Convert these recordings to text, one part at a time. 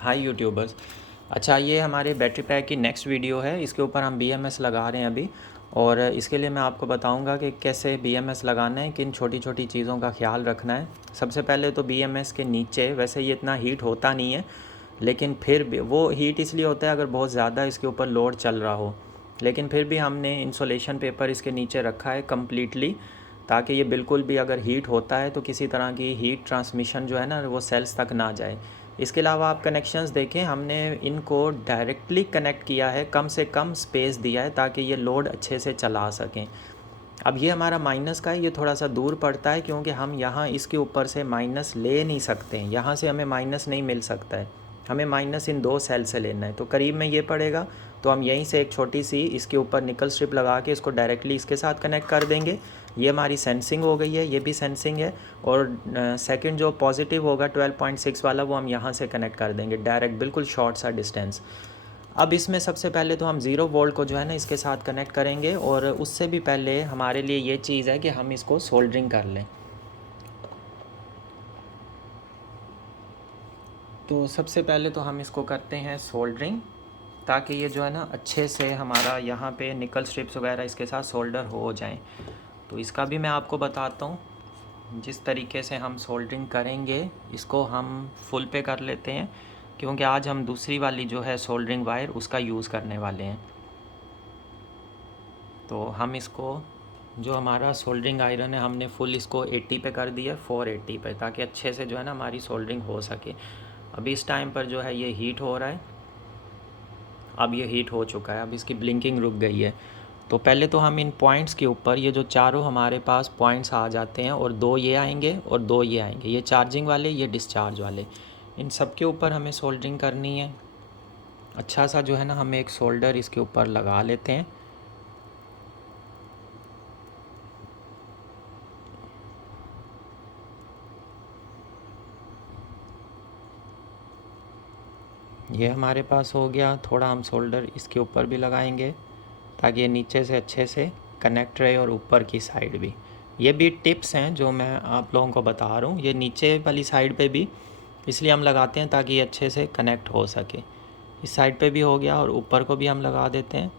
हाय YouTubers. अच्छा, ये हमारे बैटरी पैक की नेक्स्ट वीडियो है। इसके ऊपर हम बीएमएस लगा रहे हैं अभी, और इसके लिए मैं आपको बताऊंगा कि कैसे बीएमएस लगाना है, किन छोटी छोटी चीज़ों का ख्याल रखना है। सबसे पहले तो बीएमएस के नीचे वैसे ये इतना हीट होता नहीं है, लेकिन फिर भी वो हीट इसलिए होता है अगर बहुत ज़्यादा इसके ऊपर लोड चल रहा हो। लेकिन फिर भी हमने इंसुलेशन पेपर इसके नीचे रखा है कम्प्लीटली, ताकि ये बिल्कुल भी अगर हीट होता है तो किसी तरह की हीट ट्रांसमिशन जो है ना वो सेल्स तक ना जाए। इसके अलावा आप कनेक्शंस देखें, हमने इनको डायरेक्टली कनेक्ट किया है, कम से कम स्पेस दिया है ताकि ये लोड अच्छे से चला सकें। अब ये हमारा माइनस का है, ये थोड़ा सा दूर पड़ता है क्योंकि हम यहाँ इसके ऊपर से माइनस ले नहीं सकते हैं, यहाँ से हमें माइनस नहीं मिल सकता है, हमें माइनस इन दो सेल से लेना है। तो करीब में ये पड़ेगा, तो हम यहीं से एक छोटी सी इसके ऊपर निकल स्ट्रिप लगा के इसको डायरेक्टली इसके साथ कनेक्ट कर देंगे। ये हमारी सेंसिंग हो गई है, ये भी सेंसिंग है। और सेकंड जो पॉजिटिव होगा 12.6 वाला, वो हम यहाँ से कनेक्ट कर देंगे डायरेक्ट, बिल्कुल शॉर्ट सा डिस्टेंस। अब इसमें सबसे पहले तो हम 0 वोल्ट को जो है ना इसके साथ कनेक्ट करेंगे, और उससे भी पहले हमारे लिए ये चीज़ है कि हम इसको सोल्डरिंग कर लें। तो सबसे पहले तो हम इसको करते हैं सोल्डरिंग, ताकि ये जो है ना अच्छे से हमारा यहाँ पे निकल स्ट्रिप्स वगैरह इसके साथ सोल्डर हो जाएं। तो इसका भी मैं आपको बताता हूँ जिस तरीके से हम सोल्डरिंग करेंगे। इसको हम फुल पे कर लेते हैं क्योंकि आज हम दूसरी वाली जो है सोल्डरिंग वायर उसका यूज़ करने वाले हैं। तो हम इसको, जो हमारा सोल्डरिंग आयरन है, हमने फुल इसको 80 पे कर दिया, 480 पे, ताकि अच्छे से जो है ना हमारी सोल्डरिंग हो सके। अभी इस टाइम पर जो है ये हीट हो रहा है, अब ये हीट हो चुका है, अब इसकी ब्लिंकिंग रुक गई है। तो पहले तो हम इन पॉइंट्स के ऊपर, ये जो चारों हमारे पास पॉइंट्स आ जाते हैं, और दो ये आएंगे और दो ये आएंगे, ये चार्जिंग वाले, ये डिस्चार्ज वाले, इन सब के ऊपर हमें सोल्डरिंग करनी है। अच्छा सा जो है ना हम एक सोल्डर इसके ऊपर लगा लेते हैं। ये हमारे पास हो गया। थोड़ा हम सोल्डर इसके ऊपर भी लगाएंगे ताकि ये नीचे से अच्छे से कनेक्ट रहे, और ऊपर की साइड भी। ये भी टिप्स हैं जो मैं आप लोगों को बता रहा हूँ। ये नीचे वाली साइड पे भी इसलिए हम लगाते हैं ताकि ये अच्छे से कनेक्ट हो सके। इस साइड पे भी हो गया, और ऊपर को भी हम लगा देते हैं।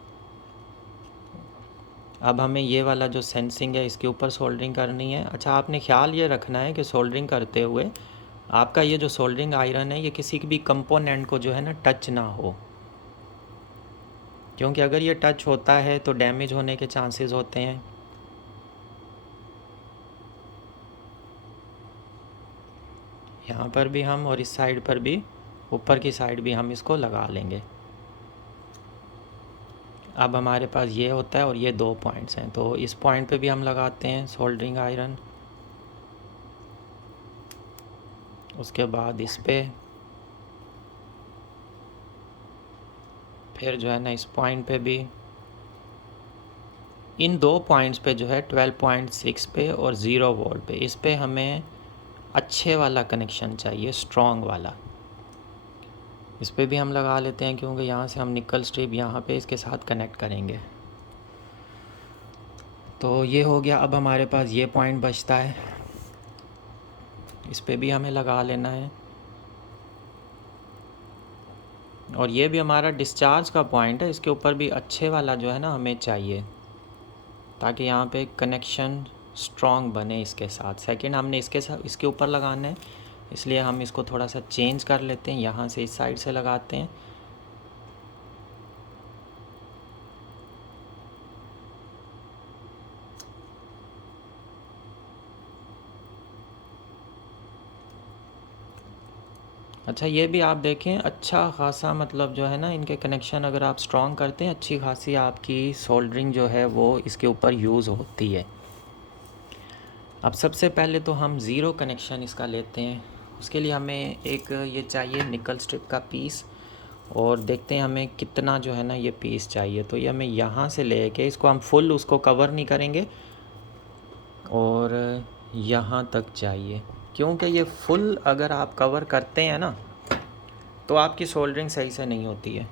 अब हमें ये वाला जो सेंसिंग है इसके ऊपर सोल्डरिंग करनी है। अच्छा, आपने ख्याल ये रखना है कि सोल्डरिंग करते हुए आपका ये जो सोल्डरिंग आयरन है ये किसी भी कंपोनेंट को जो है ना टच ना हो, क्योंकि अगर ये टच होता है तो डैमेज होने के चांसेस होते हैं। यहाँ पर भी हम, और इस साइड पर भी, ऊपर की साइड भी हम इसको लगा लेंगे। अब हमारे पास ये होता है और ये दो पॉइंट्स हैं, तो इस पॉइंट पे भी हम लगाते हैं सोल्डरिंग आयरन। उसके बाद इस पे, फिर जो है ना इस पॉइंट पे भी। इन दो पॉइंट्स पे जो है 12.6 पे और 0 वोल्ट पे, इस पे हमें अच्छे वाला कनेक्शन चाहिए, स्ट्रॉन्ग वाला। इस पे भी हम लगा लेते हैं क्योंकि यहाँ से हम निकल स्ट्रिप यहाँ पे इसके साथ कनेक्ट करेंगे। तो ये हो गया। अब हमारे पास ये पॉइंट बचता है, इस पे भी हमें लगा लेना है। और ये भी हमारा डिस्चार्ज का पॉइंट है, इसके ऊपर भी अच्छे वाला जो है ना हमें चाहिए, ताकि यहाँ पे कनेक्शन स्ट्रॉन्ग बने इसके साथ। सेकंड हमने इसके साथ इसके ऊपर लगाना है, इसलिए हम इसको थोड़ा सा चेंज कर लेते हैं, यहाँ से इस साइड से लगाते हैं। अच्छा, ये भी आप देखें, अच्छा खासा मतलब जो है ना इनके कनेक्शन अगर आप स्ट्रॉन्ग करते हैं, अच्छी खासी आपकी सोल्डरिंग जो है वो इसके ऊपर यूज़ होती है। अब सबसे पहले तो हम ज़ीरो कनेक्शन इसका लेते हैं। उसके लिए हमें एक ये चाहिए निकल स्ट्रिप का पीस, और देखते हैं हमें कितना जो है ना ये पीस चाहिए। तो ये हमें यहाँ से लेके इसको हम फुल उसको कवर नहीं करेंगे, और यहाँ तक चाहिए, क्योंकि ये फुल अगर आप कवर करते हैं ना तो आपकी सोल्डरिंग सही से नहीं होती है।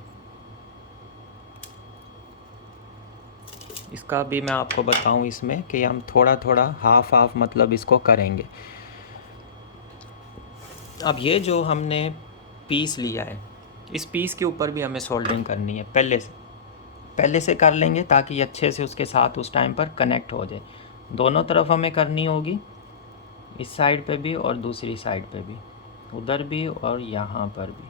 इसका भी मैं आपको बताऊं इसमें कि हम थोड़ा थोड़ा हाफ हाफ मतलब इसको करेंगे। अब ये जो हमने पीस लिया है, इस पीस के ऊपर भी हमें सोल्डरिंग करनी है। पहले से कर लेंगे ताकि ये अच्छे से उसके साथ उस टाइम पर कनेक्ट हो जाए। दोनों तरफ हमें करनी होगी, इस साइड पे भी और दूसरी साइड पे भी, उधर भी और यहाँ पर भी।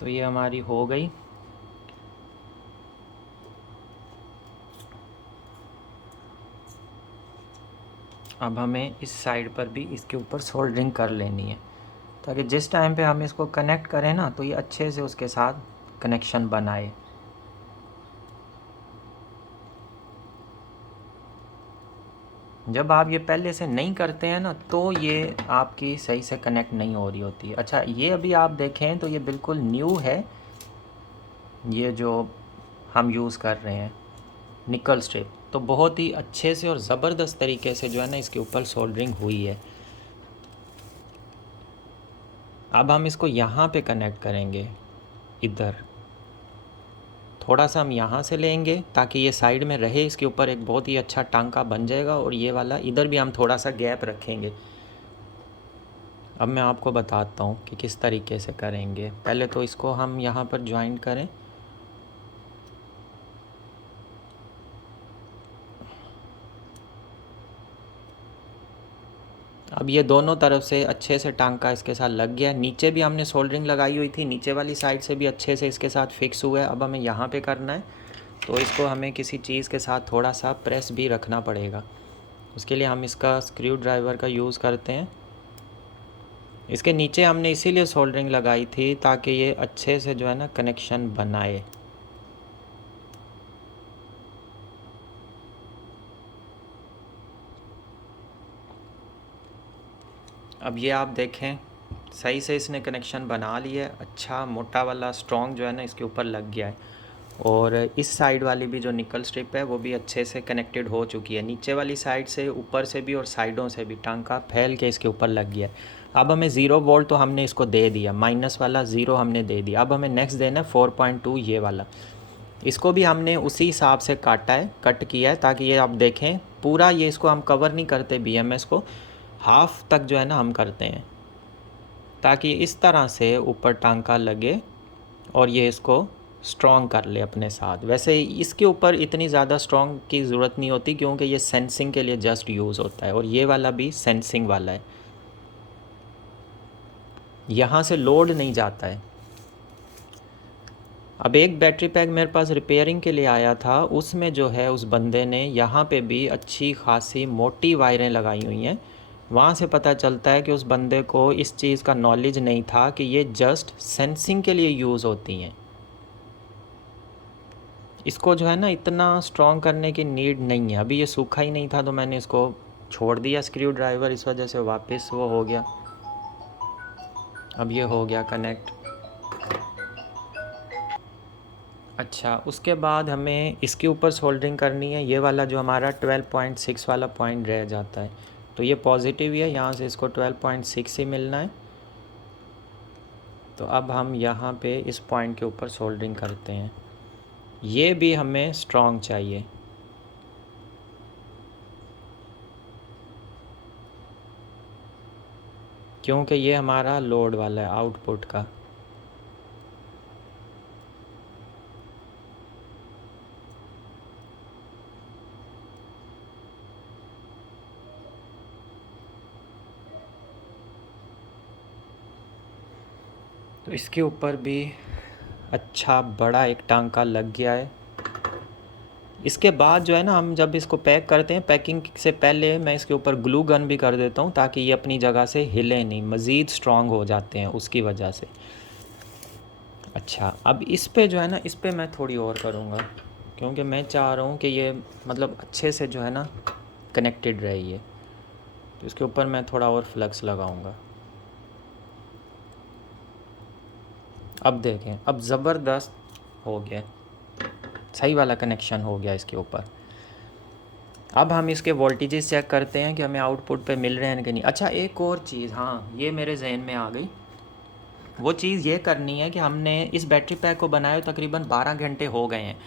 तो ये हमारी हो गई। अब हमें इस साइड पर भी इसके ऊपर सोल्डरिंग कर लेनी है ताकि जिस टाइम पे हम इसको कनेक्ट करें ना तो ये अच्छे से उसके साथ कनेक्शन बनाए। जब आप ये पहले से नहीं करते हैं ना तो ये आपकी सही से कनेक्ट नहीं हो रही होती है। अच्छा, ये अभी आप देखें तो ये बिल्कुल न्यू है, ये जो हम यूज़ कर रहे हैं निकल स्ट्रिप, तो बहुत ही अच्छे से और ज़बरदस्त तरीके से जो है ना इसके ऊपर सोल्डरिंग हुई है। अब हम इसको यहाँ पे कनेक्ट करेंगे, इधर थोड़ा सा हम यहाँ से लेंगे ताकि ये साइड में रहे, इसके ऊपर एक बहुत ही अच्छा टांका बन जाएगा। और ये वाला इधर भी हम थोड़ा सा गैप रखेंगे। अब मैं आपको बताता हूँ कि किस तरीके से करेंगे। पहले तो इसको हम यहाँ पर ज्वाइंट करें, अब ये दोनों तरफ से अच्छे से टांका इसके साथ लग गया। नीचे भी हमने सोल्डरिंग लगाई हुई थी, नीचे वाली साइड से भी अच्छे से इसके साथ फिक्स हुआ है। अब हमें यहाँ पे करना है तो इसको हमें किसी चीज़ के साथ थोड़ा सा प्रेस भी रखना पड़ेगा। उसके लिए हम इसका स्क्रू ड्राइवर का यूज़ करते हैं। इसके नीचे हमने इसीलिए सोल्डरिंग लगाई थी ताकि ये अच्छे से जो है ना कनेक्शन बनाए। अब ये आप देखें सही से इसने कनेक्शन बना लिया है, अच्छा मोटा वाला स्ट्रॉन्ग जो है ना इसके ऊपर लग गया है। और इस साइड वाली भी जो निकल स्ट्रिप है वो भी अच्छे से कनेक्टेड हो चुकी है। नीचे वाली साइड से, ऊपर से भी और साइडों से भी टांका फैल के इसके ऊपर लग गया है। अब हमें 0 वोल्ट तो हमने इसको दे दिया, माइनस वाला 0 हमने दे दिया। अब हमें नेक्स्ट देना है 4.2 ये वाला। इसको भी हमने उसी हिसाब से काटा है, कट किया है ताकि ये आप देखें पूरा ये इसको हम कवर नहीं करते, BMS को हाफ तक जो है ना हम करते हैं ताकि इस तरह से ऊपर टांका लगे और ये इसको स्ट्रॉन्ग कर ले अपने साथ। वैसे इसके ऊपर इतनी ज़्यादा स्ट्रॉन्ग की ज़रूरत नहीं होती क्योंकि ये सेंसिंग के लिए जस्ट यूज़ होता है। और ये वाला भी सेंसिंग वाला है, यहाँ से लोड नहीं जाता है। अब एक बैटरी पैक मेरे पास रिपेयरिंग के लिए आया था, उसमें जो है उस बंदे ने यहाँ पे भी अच्छी खासी मोटी वायरें लगाई हुई हैं। वहाँ से पता चलता है कि उस बंदे को इस चीज़ का नॉलेज नहीं था कि ये जस्ट सेंसिंग के लिए यूज़ होती हैं। इसको जो है ना इतना स्ट्रॉन्ग करने की नीड नहीं है। अभी ये सूखा ही नहीं था तो मैंने इसको छोड़ दिया स्क्रू ड्राइवर, इस वजह से वापस वो हो गया। अब ये हो गया कनेक्ट। अच्छा, उसके बाद हमें इसके ऊपर सोल्डरिंग करनी है। ये वाला जो हमारा 12.6 वाला पॉइंट रह जाता है, तो ये पॉजिटिव ही है, यहाँ से इसको 12.6 ही मिलना है। तो अब हम यहाँ पे इस पॉइंट के ऊपर सोल्डरिंग करते हैं। ये भी हमें स्ट्रॉन्ग चाहिए, क्योंकि ये हमारा लोड वाला है आउटपुट का। तो इसके ऊपर भी अच्छा बड़ा एक टांका लग गया है। इसके बाद जो है ना हम जब इसको पैक करते हैं, पैकिंग से पहले मैं इसके ऊपर ग्लू गन भी कर देता हूँ ताकि ये अपनी जगह से हिले नहीं, मज़ीद स्ट्रॉन्ग हो जाते हैं उसकी वजह से। अच्छा, अब इस पे जो है ना, इस पे मैं थोड़ी और करूँगा क्योंकि मैं चाह रहा हूँ कि ये मतलब अच्छे से जो है ना कनेक्टेड रहे ये। तो इसके ऊपर मैं थोड़ा और फ्लक्स लगाऊँगा। अब देखें, अब ज़बरदस्त हो गया, सही वाला कनेक्शन हो गया इसके ऊपर। अब हम इसके वोल्टेजेस चेक करते हैं कि हमें आउटपुट पे मिल रहे हैं कि नहीं। अच्छा, एक और चीज़, हाँ ये मेरे जहन में आ गई, वो चीज़ ये करनी है कि हमने इस बैटरी पैक को बनाए तकरीबन 12 घंटे हो गए हैं।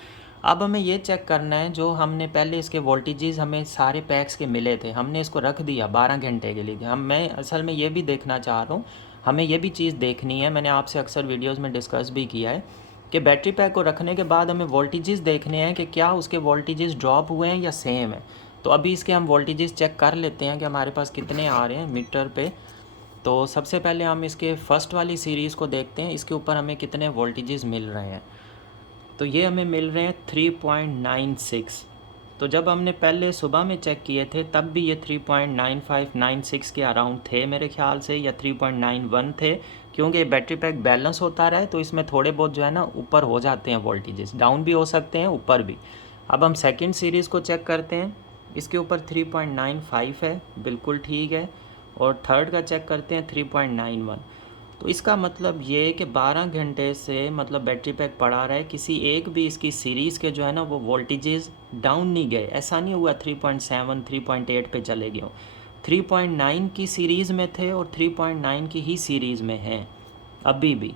अब हमें ये चेक करना है, जो हमने पहले इसके वोल्टेजेस हमें सारे पैक्स के मिले थे, हमने इसको रख दिया 12 घंटे के लिए। मैं असल में ये भी देखना चाह रहा हूँ, हमें ये भी चीज़ देखनी है, मैंने आपसे अक्सर वीडियोस में डिस्कस भी किया है कि बैटरी पैक को रखने के बाद हमें वोल्टेजेस देखने हैं कि क्या उसके वोल्टेजेस ड्रॉप हुए हैं या सेम है। तो अभी इसके हम वोल्टेजेस चेक कर लेते हैं कि हमारे पास कितने आ रहे हैं मीटर पे। तो सबसे पहले हम इसके फर्स्ट वाली सीरीज़ को देखते हैं, इसके ऊपर हमें कितने वोल्टेजेस मिल रहे हैं। तो ये हमें मिल रहे हैं 3.96। तो जब हमने पहले सुबह में चेक किए थे तब भी ये 3.9596 के अराउंड थे मेरे ख्याल से, या 3.91 थे, क्योंकि बैटरी पैक बैलेंस होता रहा है तो इसमें थोड़े बहुत जो है ना ऊपर हो जाते हैं वोल्टेजेस, डाउन भी हो सकते हैं ऊपर भी। अब हम सेकंड सीरीज़ को चेक करते हैं, इसके ऊपर 3.95 है, बिल्कुल ठीक है। और थर्ड का चेक करते हैं 3.91। तो इसका मतलब ये है कि 12 घंटे से मतलब बैटरी पैक पड़ा रहा है, किसी एक भी इसकी सीरीज़ के जो है ना वो वोल्टेजेस डाउन नहीं गए, ऐसा नहीं हुआ 3.7 3.8 पे चले गए हो। 3.9 की सीरीज़ में थे और 3.9 की ही सीरीज़ में हैं अभी भी,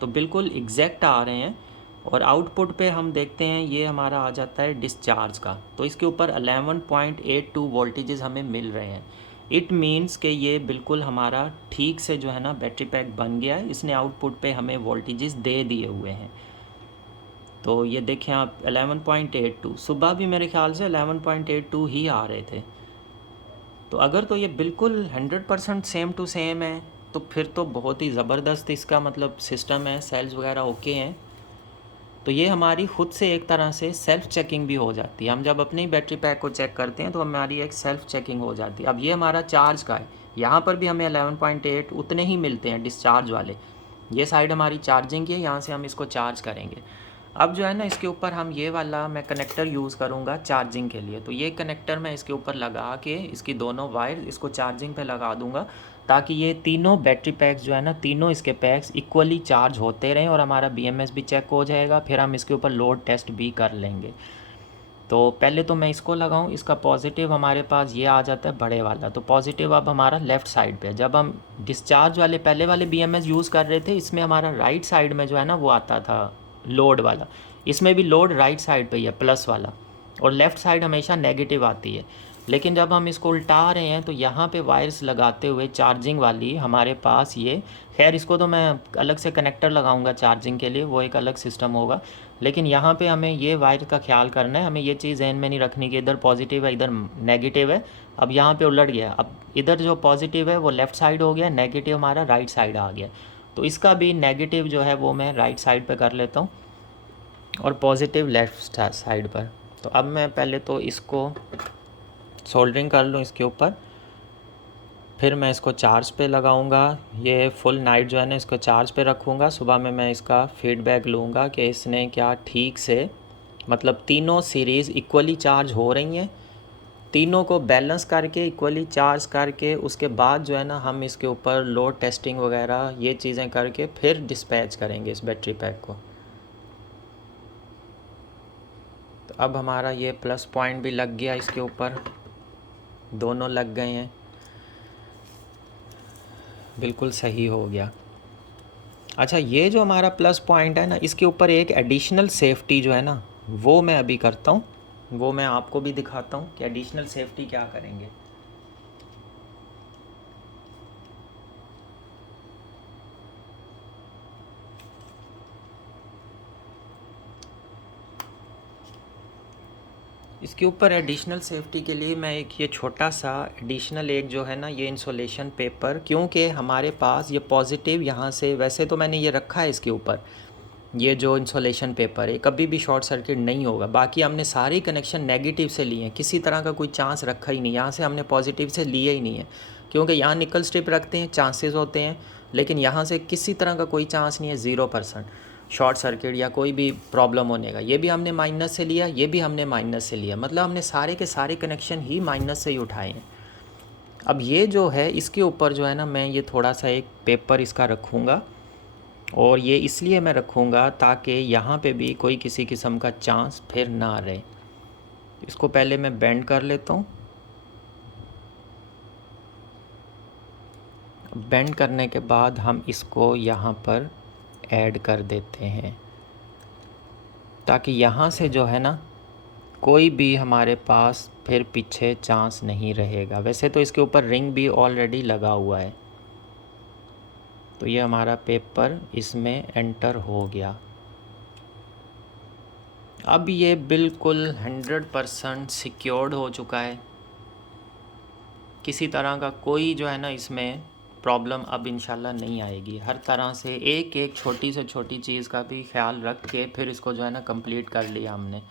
तो बिल्कुल एग्जैक्ट आ रहे हैं। और आउटपुट पे हम देखते हैं, ये हमारा आ जाता है डिस्चार्ज का, तो इसके ऊपर 11.82 वोल्टेजेस हमें मिल रहे हैं। इट मीन्स कि ये बिल्कुल हमारा ठीक से जो है ना बैटरी पैक बन गया है, इसने आउटपुट पे हमें वोल्टेजेस दे दिए हुए हैं। तो ये देखें आप 11.82, सुबह भी मेरे ख्याल से 11.82 ही आ रहे थे। तो अगर तो ये बिल्कुल 100% सेम टू सेम है तो फिर तो बहुत ही ज़बरदस्त इसका मतलब सिस्टम है, सेल्स वगैरह ओके हैं। तो ये हमारी ख़ुद से एक तरह से सेल्फ़ चेकिंग भी हो जाती है। हम जब अपनी बैटरी पैक को चेक करते हैं तो हमारी एक सेल्फ़ चेकिंग हो जाती है। अब ये हमारा चार्ज का है, यहाँ पर भी हमें 11.8 उतने ही मिलते हैं डिस्चार्ज वाले। ये साइड हमारी चार्जिंग की है, यहाँ से हम इसको चार्ज करेंगे। अब जो है ना इसके ऊपर हम ये वाला मैं कनेक्टर यूज़ करूँगा चार्जिंग के लिए। तो ये कनेक्टर मैं इसके ऊपर लगा के इसकी दोनों वायर इसको चार्जिंग पे लगा दूँगा, ताकि ये तीनों बैटरी पैक्स जो है ना, तीनों इसके पैक्स इक्वली चार्ज होते रहें और हमारा BMS भी चेक हो जाएगा, फिर हम इसके ऊपर लोड टेस्ट भी कर लेंगे। तो पहले तो मैं इसको लगाऊं, इसका पॉजिटिव हमारे पास ये आ जाता है बड़े वाला, तो पॉजिटिव अब हमारा लेफ़्ट साइड पे। जब हम डिस्चार्ज वाले पहले वाले BMS यूज़ कर रहे थे, इसमें हमारा राइट साइड में जो है ना वो आता था लोड वाला, इसमें भी लोड राइट साइड पे ही है प्लस वाला, और लेफ़्ट साइड हमेशा नेगेटिव आती है। लेकिन जब हम इसको उल्टा रहे हैं तो यहाँ पे वायर्स लगाते हुए चार्जिंग वाली हमारे पास ये, खैर इसको तो मैं अलग से कनेक्टर लगाऊंगा चार्जिंग के लिए, वो एक अलग सिस्टम होगा। लेकिन यहाँ पे हमें ये वायर का ख्याल करना है, हमें ये चीज़ ध्यान में नहीं रखनी कि इधर पॉजिटिव है इधर नेगेटिव है। अब यहाँ पे उलट गया, अब इधर जो पॉजिटिव है वो लेफ़्ट साइड हो गया, नेगेटिव हमारा राइट साइड आ गया। तो इसका भी नेगेटिव जो है वो मैं राइट साइड पर कर लेता हूँ और पॉजिटिव लेफ़्ट साइड पर। तो अब मैं पहले तो इसको सोल्डरिंग कर लूँ इसके ऊपर, फिर मैं इसको चार्ज पे लगाऊंगा। ये फुल नाइट जो है ना इसको चार्ज पे रखूँगा, सुबह में मैं इसका फीडबैक लूँगा कि इसने क्या ठीक से मतलब तीनों सीरीज़ इक्वली चार्ज हो रही हैं, तीनों को बैलेंस करके इक्वली चार्ज करके उसके बाद जो है ना हम इसके ऊपर लोड टेस्टिंग वगैरह ये चीज़ें करके फिर डिस्पैच करेंगे इस बैटरी पैक को। तो अब हमारा ये प्लस पॉइंट भी लग गया इसके ऊपर, दोनों लग गए हैं, बिल्कुल सही हो गया। अच्छा, ये जो हमारा प्लस पॉइंट है ना, इसके ऊपर एक एडिशनल सेफ्टी जो है ना वो मैं अभी करता हूँ, वो मैं आपको भी दिखाता हूँ कि एडिशनल सेफ्टी क्या करेंगे। इसके ऊपर एडिशनल सेफ्टी के लिए मैं एक ये छोटा सा एडिशनल एक जो है ना ये इंसुलेशन पेपर, क्योंकि हमारे पास ये पॉजिटिव यहाँ से, वैसे तो मैंने ये रखा है इसके ऊपर, ये जो इंसुलेशन पेपर है कभी भी शॉर्ट सर्किट नहीं होगा। बाकी हमने सारे कनेक्शन नेगेटिव से लिए हैं, किसी तरह का कोई चांस रखा ही नहीं, यहाँ से हमने पॉजिटिव से लिए ही नहीं है, क्योंकि यहाँ निकल स्ट्रिप रखते हैं चांसेस होते हैं, लेकिन यहाँ से किसी तरह का कोई चांस नहीं है, 0% शॉर्ट सर्किट या कोई भी प्रॉब्लम होने का। ये भी हमने माइनस से लिया, ये भी हमने माइनस से लिया, मतलब हमने सारे के सारे कनेक्शन ही माइनस से ही उठाए हैं। अब ये जो है इसके ऊपर जो है ना मैं ये थोड़ा सा एक पेपर इसका रखूँगा, और ये इसलिए मैं रखूँगा ताकि यहाँ पे भी कोई किसी किस्म का चांस फिर ना रहे। इसको पहले मैं बेंड कर लेता हूँ, बेंड करने के बाद हम इसको यहाँ पर ऐड कर देते हैं। ताकि यहाँ से जो है ना कोई भी हमारे पास फिर पीछे चांस नहीं रहेगा। वैसे तो इसके ऊपर रिंग भी ऑलरेडी लगा हुआ है। तो ये हमारा पेपर इसमें एंटर हो गया। अब ये बिल्कुल 100% सिक्योर्ड हो चुका है। किसी तरह का कोई जो है ना इसमें प्रॉब्लम अब इंशाल्लाह नहीं आएगी। हर तरह से एक एक छोटी से छोटी चीज़ का भी ख्याल रख के फिर इसको जो है ना कंप्लीट कर लिया हमने।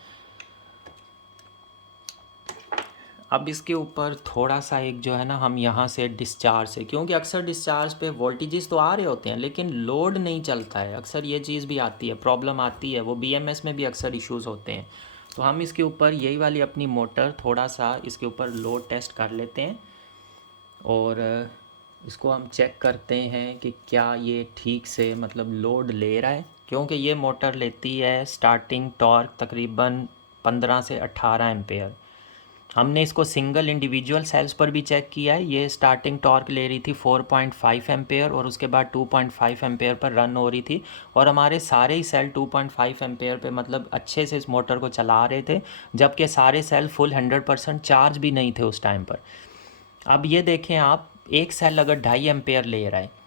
अब इसके ऊपर थोड़ा सा एक जो है ना हम यहाँ से डिस्चार्ज से, क्योंकि अक्सर डिस्चार्ज पे वोल्टेजेस तो आ रहे होते हैं लेकिन लोड नहीं चलता है। अक्सर ये चीज़ भी आती है, प्रॉब्लम आती है, वो बीएमएस में भी अक्सर इश्यूज़ होते हैं। तो हम इसके ऊपर यही वाली अपनी मोटर थोड़ा सा इसके ऊपर लोड टेस्ट कर लेते हैं और इसको हम चेक करते हैं कि क्या ये ठीक से मतलब लोड ले रहा है। क्योंकि ये मोटर लेती है स्टार्टिंग टॉर्क तकरीबन 15 से 18 एम्पेयर। हमने इसको सिंगल इंडिविजुअल सेल्स पर भी चेक किया है। ये स्टार्टिंग टॉर्क ले रही थी 4.5 एम्पेयर और उसके बाद 2.5 एम्पेयर पर रन हो रही थी। और हमारे सारे ही सेल 2.5 एम्पेयर पे मतलब अच्छे से इस मोटर को चला रहे थे, जबकि सारे सेल फुल 100% चार्ज भी नहीं थे उस टाइम पर। अब ये देखें आप, एक सेल अगर 2.5 एम्पेयर ले रहा है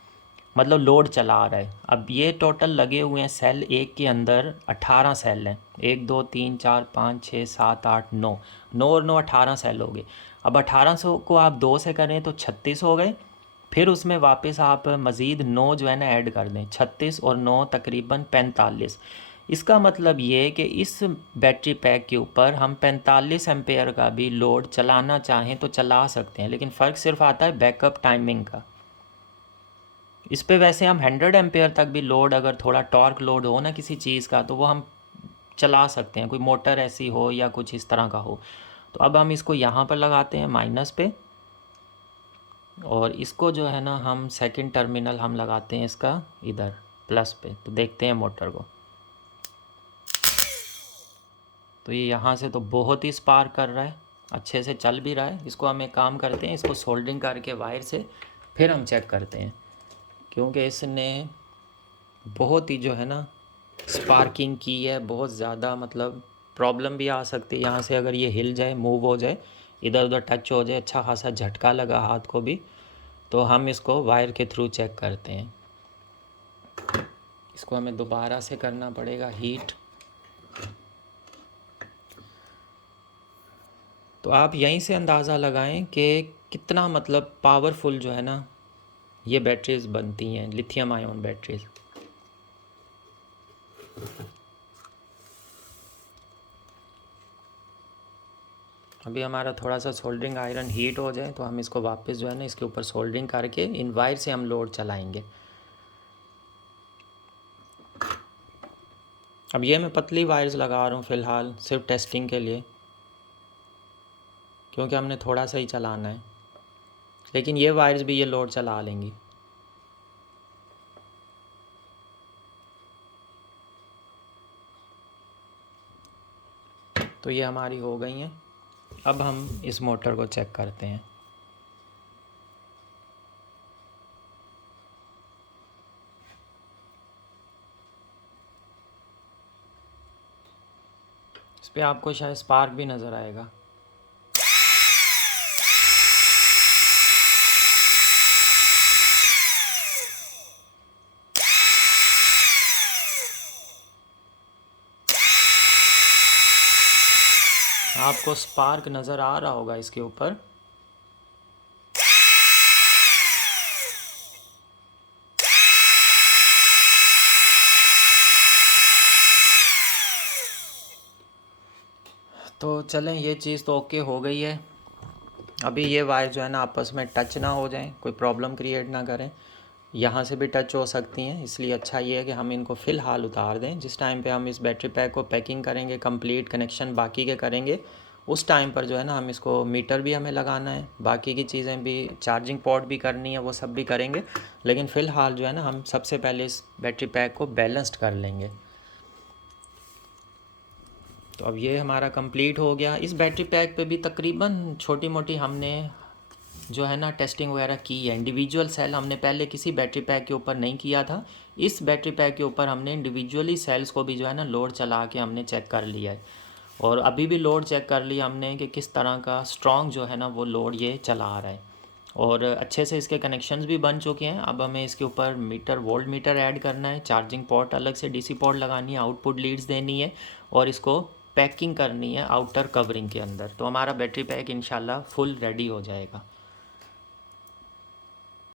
मतलब लोड चला रहा है। अब ये टोटल लगे हुए हैं सेल एक के अंदर 18 सेल हैं। 1 2 3 4 5 6 7 8 9, 9 और 9 18 सेल हो गए। अब 1800 को आप 2 से करें तो 36 हो गए। फिर उसमें वापस आप मज़ीद 9 जो है ना ऐड कर दें, 36 और 9 तकरीबन 45। इसका मतलब ये है कि इस बैटरी पैक के ऊपर हम 45 एम्पेयर का भी लोड चलाना चाहें तो चला सकते हैं, लेकिन फ़र्क सिर्फ आता है बैकअप टाइमिंग का। इस पे वैसे हम 100 एम्पेयर तक भी लोड, अगर थोड़ा टॉर्क लोड हो ना किसी चीज़ का, तो वो हम चला सकते हैं, कोई मोटर ऐसी हो या कुछ इस तरह का हो। तो अब हम इसको यहाँ पर लगाते हैं माइनस पे और इसको जो है ना हम सेकंड टर्मिनल हम लगाते हैं इसका इधर प्लस पे। तो देखते हैं मोटर को, तो ये यहाँ से तो बहुत ही स्पार्क कर रहा है, अच्छे से चल भी रहा है। इसको हम एक काम करते हैं, इसको सोल्डरिंग करके वायर से फिर हम चेक करते हैं, क्योंकि इसने बहुत ही जो है ना स्पार्किंग की है बहुत ज़्यादा। मतलब प्रॉब्लम भी आ सकती है यहाँ से, अगर ये हिल जाए, मूव हो जाए, इधर उधर टच हो जाए, अच्छा खासा झटका लगा हाथ को भी। तो हम इसको वायर के थ्रू चेक करते हैं। इसको हमें दोबारा से करना पड़ेगा हीट। तो आप यहीं से अंदाज़ा लगाएं कि कितना मतलब पावरफुल जो है ना ये बैटरीज़ बनती हैं, लिथियम आयन बैटरीज़। अभी हमारा थोड़ा सा सोल्डरिंग आयरन हीट हो जाए तो हम इसको वापस जो है ना इसके ऊपर सोल्डरिंग करके इन वायर से हम लोड चलाएंगे। अब ये मैं पतली वायर्स लगा रहा हूँ फ़िलहाल सिर्फ टेस्टिंग के लिए, क्योंकि हमने थोड़ा सा ही चलाना है, लेकिन ये वायर्स भी ये लोड चला लेंगी। तो ये हमारी हो गई हैं। अब हम इस मोटर को चेक करते हैं। इस पर आपको शायद स्पार्क भी नज़र आएगा। आपको स्पार्क नज़र आ रहा होगा इसके ऊपर। तो चलें, ये चीज़ तो ओके हो गई है। अभी ये वायर जो है ना आपस में टच ना हो जाएं, कोई प्रॉब्लम क्रिएट ना करें। यहाँ से भी टच हो सकती हैं, इसलिए अच्छा ये है कि हम इनको फ़िलहाल उतार दें। जिस टाइम पे हम इस बैटरी पैक को पैकिंग करेंगे, कंप्लीट कनेक्शन बाकी के करेंगे, उस टाइम पर जो है ना हम इसको मीटर भी हमें लगाना है, बाकी की चीज़ें भी, चार्जिंग पोर्ट भी करनी है, वो सब भी करेंगे। लेकिन फ़िलहाल जो है ना हम सबसे पहले इस बैटरी पैक को बैलेंस्ड कर लेंगे। तो अब ये हमारा कंप्लीट हो गया। इस बैटरी पैक पे भी तकरीबन छोटी मोटी हमने जो है ना टेस्टिंग वगैरह की है। इंडिविजुअल सेल हमने पहले किसी बैटरी पैक के ऊपर नहीं किया था, इस बैटरी पैक के ऊपर हमने इंडिविजुअली सेल्स को भी जो है ना लोड चला के हमने चेक कर लिया है, और अभी भी लोड चेक कर लिया हमने कि किस तरह का स्ट्रॉन्ग जो है ना वो लोड ये चला आ रहा है, और अच्छे से इसके कनेक्शंस भी बन चुके हैं। अब हमें इसके ऊपर मीटर, वोल्ट मीटर ऐड करना है, चार्जिंग पोर्ट अलग से डीसी पोर्ट लगानी है, आउटपुट लीड्स देनी है, और इसको पैकिंग करनी है आउटर कवरिंग के अंदर। तो हमारा बैटरी पैक इंशाल्लाह फुल रेडी हो जाएगा।